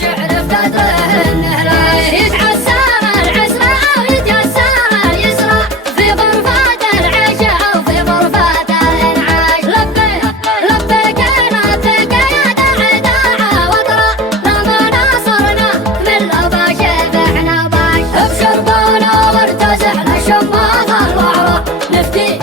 شعر بقدره النهلاي يتعسر العسرى او يتيسر اليسرى في غرفات العيش او في غرفات الانعاش. لبيك لبيك لبيك يا داعي داعى واقرا لما ناصرنا من لبا شفعنا باش. ابشر بنا وارتزح لشماخ الوعره نفتي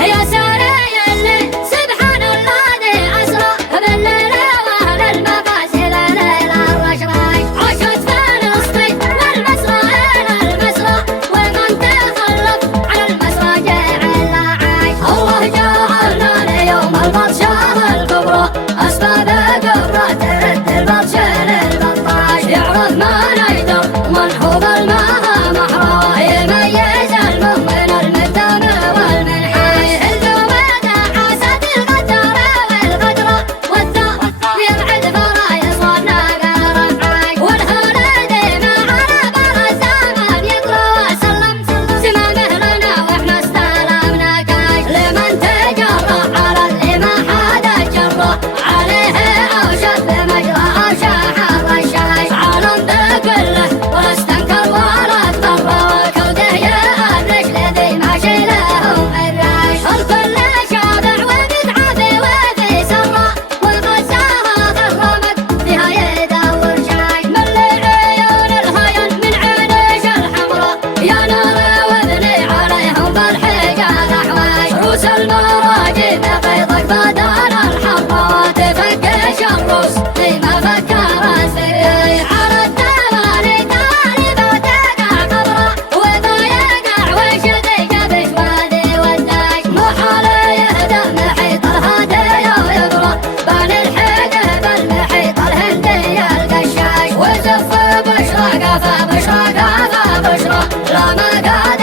يا ساري اللي سبحان الذي اسرى بالليل واهل المفاسد ليل الرشراش. عاشت فلسطين والمسرى الى المسرى ومن تخلف عن المسرى جعل عاش. الله جعلنا ليوم البطشه الكبرى اسباب كبرى ترد البطشه للبطاش. يعرف ما نيدر منحوب الماء محرى يميز المؤمن المدام والمنحاش. الجواد حاسد القدر والغدر والثار يبعد فرايص والناقر العاش. والهولد ما على بر الزمان يقرا وسلم سمامه لنا واحنا استلمنا كاش. لمن تجرى على اللي ما حد جرى عليه او شد مجرى او شاح الرشاش. عالم ده كله واستنكر ولا اضطر وكوده يأبلش لذي ماشي لهم الراش. الكل شابع وبيتعافي وفي سرة وغزاها غرمت فيها يدور شاش. ملي عيون الهين من عينيش الحمرا يا نار وابني عليهم بالحجاز احواش. روس المراجل بيضك بدل الحمرا تفكش الروس فيما فكر السريع. على التوالي طالبة تقع قبره وذا يقع وشذي جبش وادي والداش. محال يهدى محيط الهادي ويبرى بان الحقب المحيط الهندي القشاش. وزف بشرى قفا بشرى قفا بشرى لا ما قاد